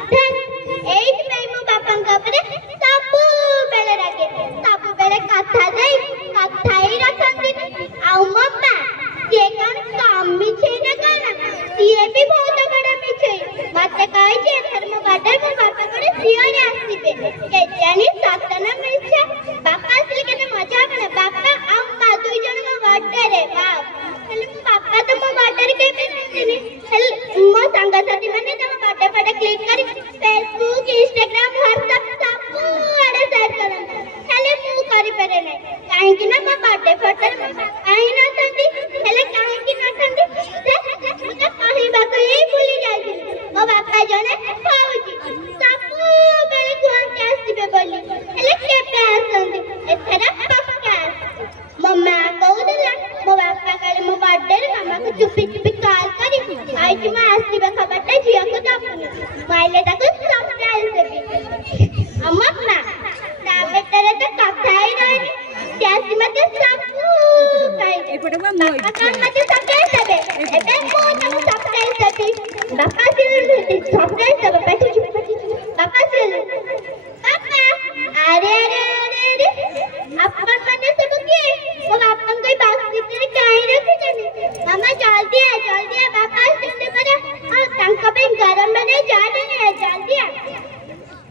ଏଇଥିପାଇଁ ମୋ ବାପାଙ୍କ ଉପରେ ସବୁବେଳେ ରାଗେ। ସବୁବେଳେ କଥା ଦେଇ କଥା ହିଁ ରଖନ୍ତିନି। ଆଉ ମୋ ମା ସିଏ କଣ କମିଛେଇ ନା କଣ? ସିଏ ବି ବହୁତ ବଡ ମିଛେଇ। ମତେ କହିଛି ଏଥର ମୋ ବାର୍ଥଡେ ମୋ ବାପା କୁଆଡେ ଝିଅରେ ଆସିବେ। କେଜାଣି ସତ ନା ମିଛ? ବାପା ଆସିଲେ କେତେ ମଜା ହବ ନା? ବାପା ଆଉ ମା ଦୁଇ ଜଣ ମୋ ବାର୍ଥଡେରେ। ହେଲେ ମୋ ବାପା ତ ମୋ ବାର୍ଥଡେରେ କେବେ ଆସନ୍ତିନି। ହେଲେ ମୋ ସାଙ୍ଗସାଥି ମାନେ ତାଙ୍କ ବାର୍ଥଡେ ଫଟୋ କ୍ଲିକ୍ କରି ଫେସବୁକ୍, ଇନଷ୍ଟାଗ୍ରାମ, ହ୍ୱାଟ୍ସଆପ୍ ସବୁଆଡେ ସେୟାର କରନ୍ତି। ହେଲେ ମୁଁ କରିପାରେ ନାହିଁ। କାହିଁକି ନା ମୋ ବାର୍ଥଡେ ଫଟୋରେ ମୋ ବାପା ହିଁ ନଥାନ୍ତି। ହେଲେ କାହିଁକି ନଥାନ୍ତି ମୁଁ ତ କହିବାକୁ ହିଁ ଭୁଲି ଯାଇଥିଲି। ମୋ ବାପା ଜଣେ ଫୌଜି। ସବୁବେଳେ କୁହନ୍ତି ଆସିବେ ବୋଲି, ହେଲେ କେବେ ଆସନ୍ତି? ଏଥର ପକ୍କା ଆସିବେ। ମୋ ମା କହୁଥିଲା ମୋ ବାପା କାଲି ମୋ ବାର୍ଥଡେରେ ମାମାକୁ ଚୁପି ଚୁପି କଲ୍ କରି କହିଛି ମୁଁ ଆସିବା ଖବରଟା ଝିଅକୁ ଦବୁନି। ମୁଁ ଆଇଲେ ତାକୁ ସରପ୍ରାଇଜ ଦେବି। ଆଉ ମୋ ମା ତା ଭିତରେ ତ କଥା ହିଁ ରହିନି। ସେ ଆସି ମତେ ସବୁ କହିବେ। ବାପା କଣ ମତେ ସରପ୍ରାଇଜ ଦେବେ? ଏବେ ମୁଁ ତାଙ୍କୁ ସରପ୍ରାଇଜ ଦେବି। ବାପା ଆସିଲେ ସରପ୍ରାଇଜ ଦେବ। ପାଟି ଚୁପ ପାଟି ଚୁପ। ବାପା ଆସିଲେ ବାପା ଆରେ ଆରେ ଆରେ ଆରେ ଆପଣ ମାନେ ସବୁ କିଏ? ମୋ ବାପାଙ୍କୁ ଏଇ ବାସ୍ ଭିତରେ କାହିଁ ରଖିଛନ୍ତି? ମାମା ଜଲ୍ଦି ଆ ବାପା ଆସିଛନ୍ତି ପରା। ଆଉ ତାଙ୍କ ପାଇଁ ଗରମ ବନେଇ ଚାଟା ନେ ଜଲ୍ଦି ଆ।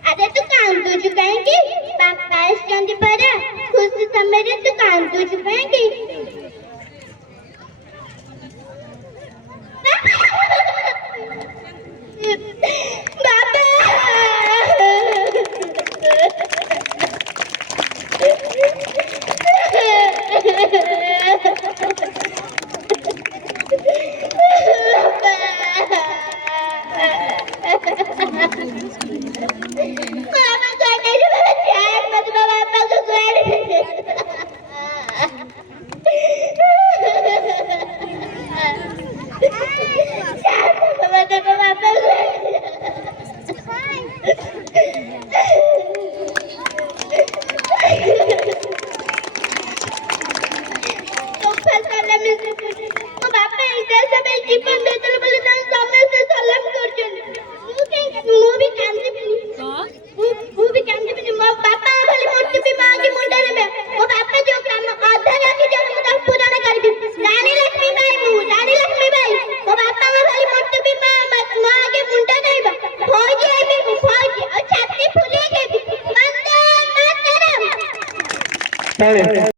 ଆରେ ତୁ କାନ୍ଦୁଛୁ କାହିଁକି? ବାପା ଆସିଛନ୍ତି ପରା। ଖୁସି ସମୟରେ ତୁ କାନ୍ଦୁଛୁ କାହିଁକି? ବାପା Dale.